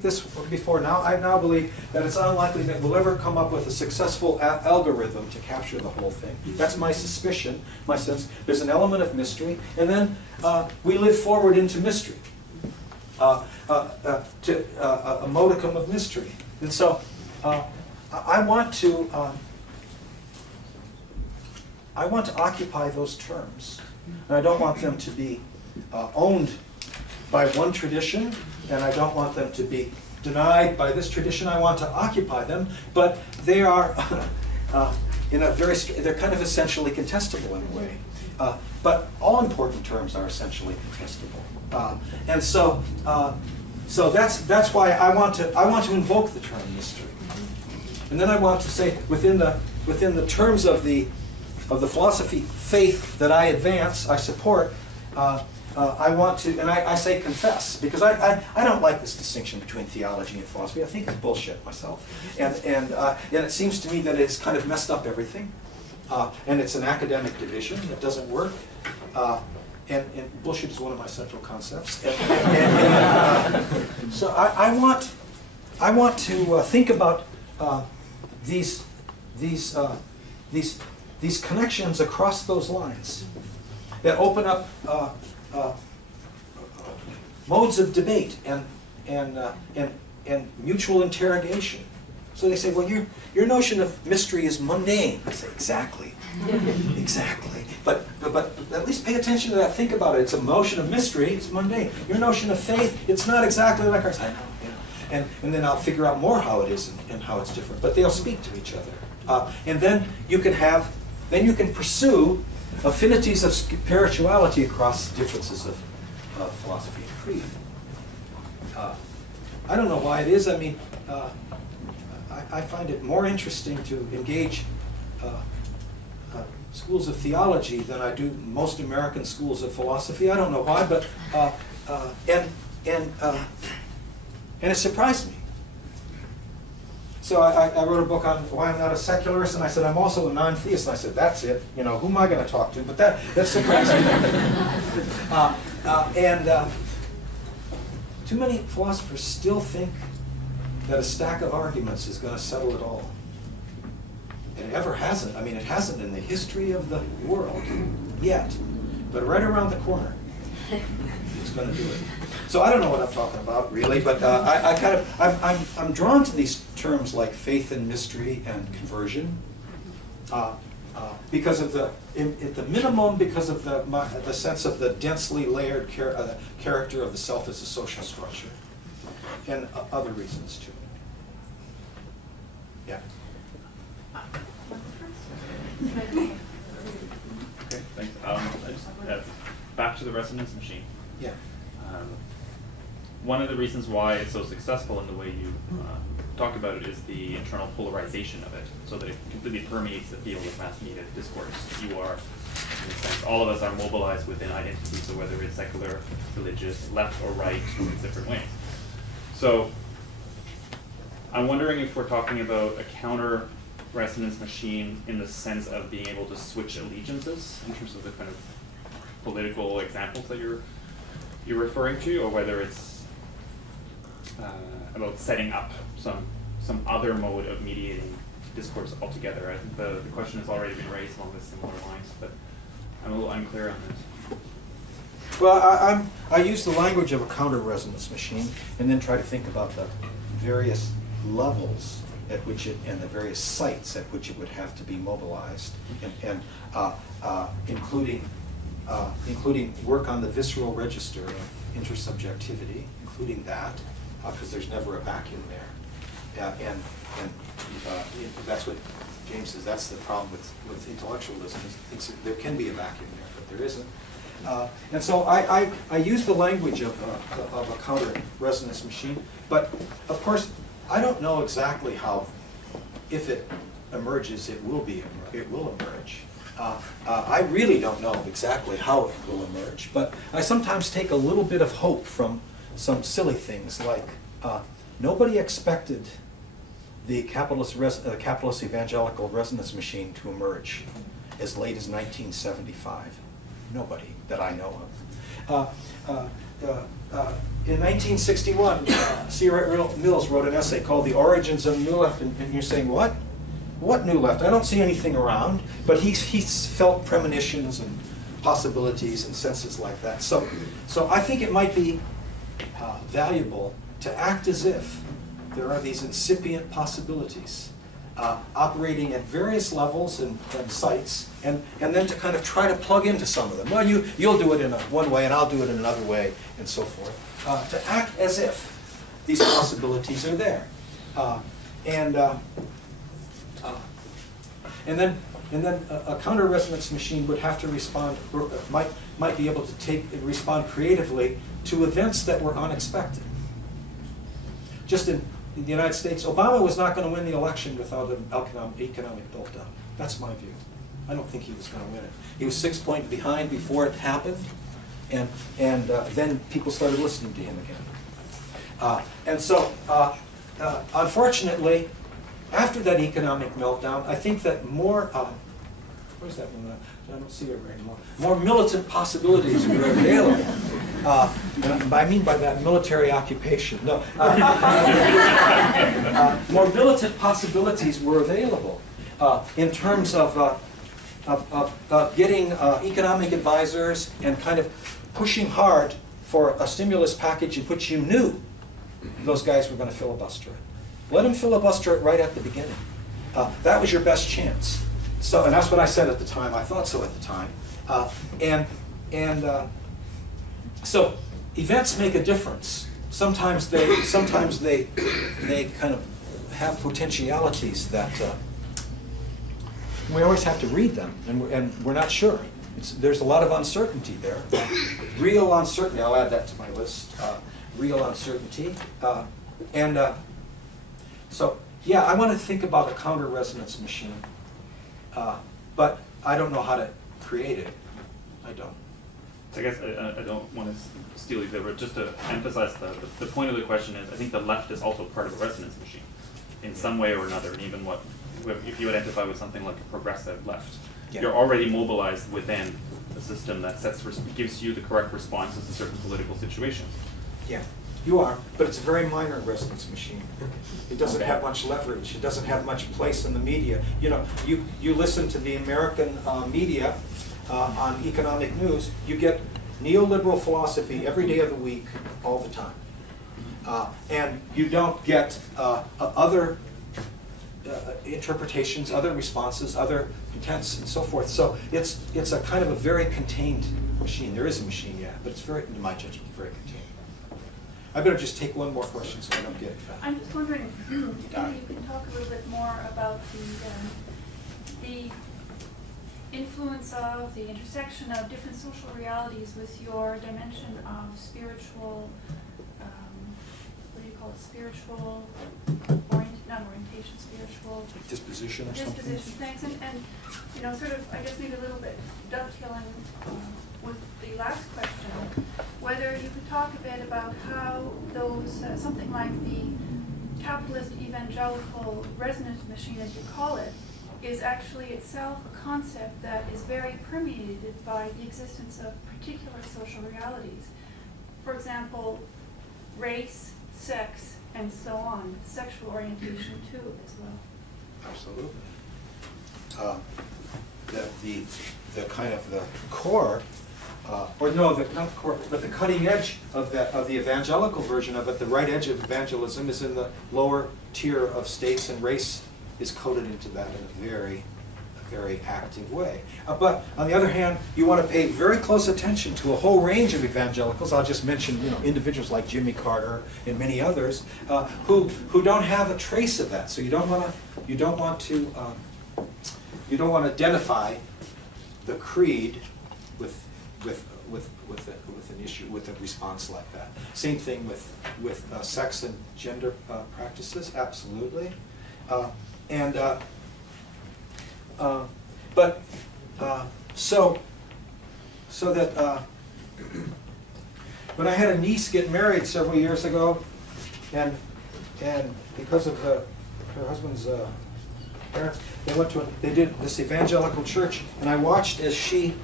This before now. I now believe that it's unlikely that we'll ever come up with a successful algorithm to capture the whole thing. That's my suspicion, my sense. There's an element of mystery, and then we live forward into mystery, to a modicum of mystery. And so I want to occupy those terms, and I don't want them to be owned by one tradition, and I don't want them to be denied by this tradition. I want to occupy them, but they are in a very, they're kind of essentially contestable in a way. But all important terms are essentially contestable, and so that's why I want to invoke the term mystery, and then I want to say within the terms of the philosophy faith that I advance, I support. I want to, and I say confess, because I don't like this distinction between theology and philosophy. I think it's bullshit myself. And it seems to me that it's kind of messed up everything. And it's an academic division that doesn't work. And bullshit is one of my central concepts. So I want to think about these connections across those lines that open up modes of debate and mutual interrogation. So they say, well, your notion of mystery is mundane. I say, exactly, exactly. But at least pay attention to that. Think about it. It's a notion of mystery. It's mundane. Your notion of faith, it's not exactly like ours. I know, you know. And then I'll figure out more how it is and how it's different. But they'll speak to each other. And then you can pursue affinities of spirituality across differences of philosophy and creed. I don't know why it is. I mean, I find it more interesting to engage schools of theology than I do most American schools of philosophy. I don't know why, but and it surprised me. So I wrote a book on why I'm not a secularist, and I said I'm also a non-theist. And I said, that's it. You know, who am I going to talk to? But that surprised me. Too many philosophers still think that a stack of arguments is going to settle it all. It ever hasn't. I mean, it hasn't in the history of the world yet. But right around the corner, it's going to do it. So I don't know what I'm talking about, really, but I'm drawn to these terms like faith and mystery and conversion, because of at the minimum, because of the sense of the densely layered character of the self as a social structure, and other reasons too. Yeah. Okay, thanks. I just back to the resonance machine. Yeah. One of the reasons why it's so successful in the way you talk about it is the internal polarization of it, so that it completely permeates the field of mass media discourse. You are, in a sense, all of us are mobilized within identity, so whether it's secular, religious, left or right, in different ways. So I'm wondering if we're talking about a counter resonance machine in the sense of being able to switch allegiances in terms of the kind of political examples that you're referring to, or whether it's about setting up some other mode of mediating discourse altogether. I think the question has already been raised along the similar lines, but I'm a little unclear on this. Well, I use the language of a counter-resonance machine, and then try to think about the various levels at which it, and the various sites at which it would have to be mobilized, and including work on the visceral register of intersubjectivity, including that, because there's never a vacuum there, and that's what James says. That's the problem with intellectualism. Is it thinks that there can be a vacuum there, but there isn't. And so I use the language of a counter resonance machine, but of course I don't know exactly how, if it emerges, it will emerge. I really don't know exactly how it will emerge, but I sometimes take a little bit of hope from some silly things like nobody expected the capitalist evangelical resonance machine to emerge as late as 1975. Nobody that I know of. in 1961, C. Wright Mills wrote an essay called The Origins of New Left, and you're saying, what? What New Left? I don't see anything around. But he's felt premonitions and possibilities and senses like that. So I think it might be valuable to act as if there are these incipient possibilities operating at various levels and sites, and then to kind of try to plug into some of them. Well, you'll do it in one way, and I'll do it in another way, and so forth. To act as if these possibilities are there, and then a counter-resonance machine would have to respond, or might be able to respond creatively to events that were unexpected. Just in the United States, Obama was not going to win the election without an economic meltdown. That's my view. I don't think he was going to win it. He was 6 points behind before it happened, and then people started listening to him again. And so, unfortunately, after that economic meltdown, I think that more, where's that one? I don't see it anymore. More militant possibilities were available. And I mean by that military occupation. No. More militant possibilities were available in terms of getting economic advisors and kind of pushing hard for a stimulus package in which you knew those guys were going to filibuster it. Let them filibuster it right at the beginning. That was your best chance. So, and that's what I said at the time. I thought so at the time. So events make a difference. Sometimes they kind of have potentialities that we always have to read them, and we're not sure. There's a lot of uncertainty there. Real uncertainty. I'll add that to my list. Real uncertainty. So yeah, I want to think about a counter-resonance machine, but I don't know how to create it. I don't. So I guess I don't want to steal you there, but just to emphasize the point of the question is, I think the left is also part of a resonance machine in some way or another, and even if you identify with something like a progressive left, yeah, you're already mobilized within a system that gives you the correct responses to certain political situations. Yeah. You are, but it's a very minor resonance machine. It doesn't have much leverage. It doesn't have much place in the media. You know, you listen to the American media on economic news, you get neoliberal philosophy every day of the week, all the time. And you don't get other interpretations, other responses, other intents, and so forth. So it's a kind of a very contained machine. There is a machine, yeah, but it's very, in my judgment, very contained. I better just take one more question so I don't get I'm just wondering if you can talk a little bit more about the influence of the intersection of different social realities with your dimension of spiritual, what do you call it, spiritual, not orientation, spiritual disposition or something? Disposition, thanks. And you know, sort of, I guess maybe a little bit dovetailing with the last question, whether you could talk a bit about how those, something like the capitalist evangelical resonance machine, as you call it, is actually itself a concept that is very permeated by the existence of particular social realities. For example, race, sex, and so on, sexual orientation too, as well. Absolutely. The kind of the core, or no, not the core, but the cutting edge of the evangelical version of it, the right edge of evangelism is in the lower tier of states, and race is coded into that in a very active way. But on the other hand, you want to pay very close attention to a whole range of evangelicals. I'll just mention, you know, individuals like Jimmy Carter and many others who don't have a trace of that. So you don't want to identify the creed with an issue, with a response like that. Same thing with sex and gender practices. Absolutely. So that when I had a niece get married several years ago, and because of her husband's parents, they did this evangelical church, and I watched as she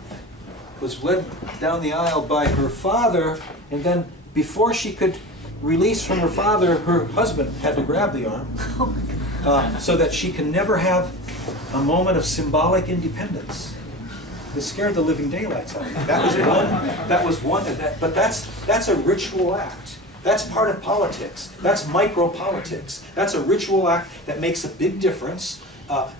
was led down the aisle by her father, And then before she could release from her father, her husband had to grab the arm so that she can never have a moment of symbolic independence. It scared the living daylights out of me. That was one of that. But that's a ritual act. That's part of politics. That's micro-politics. That's a ritual act that makes a big difference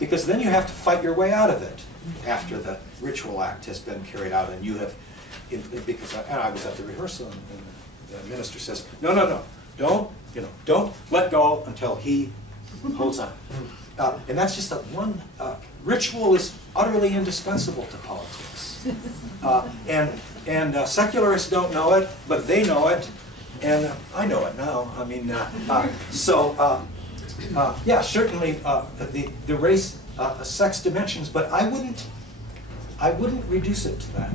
because then you have to fight your way out of it after the ritual act has been carried out and you have, because I was at the rehearsal and the minister says, no, don't let go until he holds on. And that's just one, ritual is utterly indispensable to politics. And secularists don't know it, but they know it, and I know it now. I mean, yeah, certainly the race, sex dimensions, but I wouldn't reduce it to that.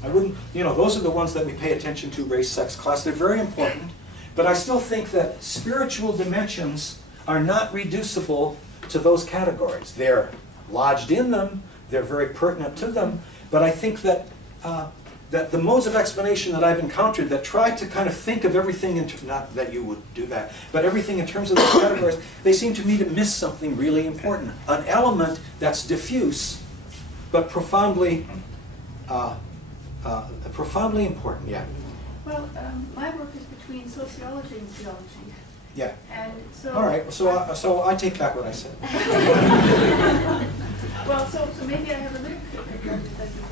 I wouldn't, those are the ones that we pay attention to, race, sex, class. They're very important, but I still think that spiritual dimensions are not reducible to those categories. They're lodged in them, they're very pertinent to them, but I think that that the modes of explanation that I've encountered that try to kind of think of everything, not that you would do that, but everything in terms of those categories, they seem to me to miss something really important. An element that's diffuse, but profoundly important, yeah. Well, my work is between sociology and theology. Yeah. And so. All right. So I take back what I said. Well, so maybe I have a little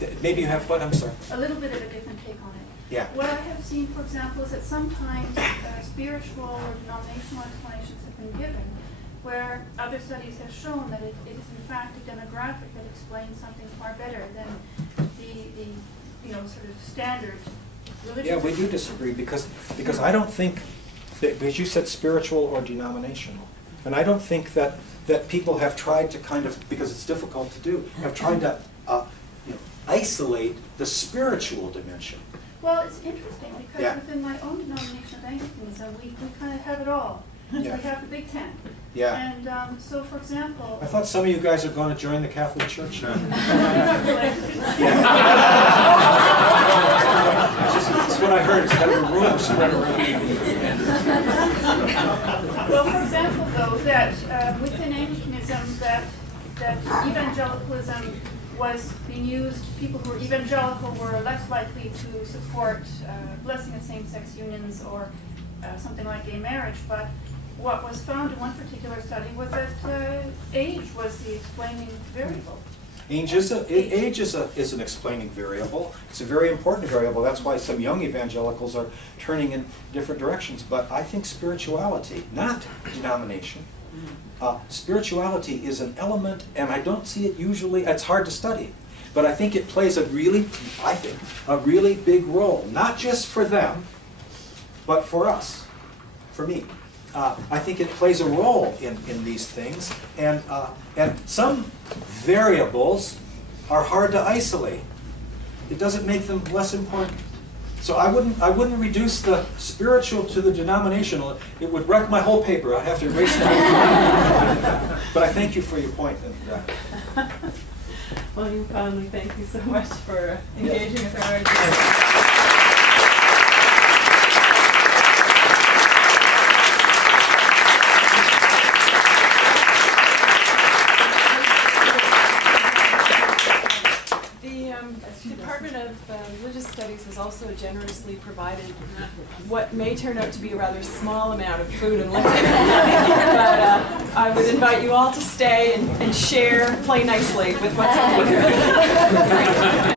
bit. Maybe you have what? I'm sorry. A little bit of a different take on it. Yeah. What I have seen, for example, is that sometimes spiritual or denominational explanations have been given, where other studies have shown that it is in fact a demographic that explains something far better than the sort of standard religious. Yeah, we do disagree because I don't think. Because you said spiritual or denominational. And I don't think that people have tried to kind of, because it's difficult to do, have tried to isolate the spiritual dimension. Well, it's interesting because Yeah. within my own denomination of Anglicanism, we kind of have it all. Yeah. We have the Big Ten. Yeah. And so, for example... I thought some of you guys are going to join the Catholic Church now. That's what I heard. It's kind of a rumor spread around. Well, for example, though, that within Anglicanism, that evangelicalism was being used, people who were evangelical were less likely to support blessing of same-sex unions or something like gay marriage, but what was found in one particular study was that age was the explaining variable. Age is an explaining variable. It's a very important variable. That's why some young evangelicals are turning in different directions. But I think spirituality, not denomination, spirituality is an element, and I don't see it usually. It's hard to study, but I think it plays a really big role, not just for them, but for us, for me. I think it plays a role in these things, and some variables are hard to isolate. It doesn't make them less important. So I wouldn't reduce the spiritual to the denominational. It would wreck my whole paper. I'd have to erase it. But I thank you for your point. William Connolly, thank you so much for engaging with our argument. Department of Religious Studies has also generously provided what may turn out to be a rather small amount of food and liquor. But I would invite you all to stay and share, play nicely with what's up here.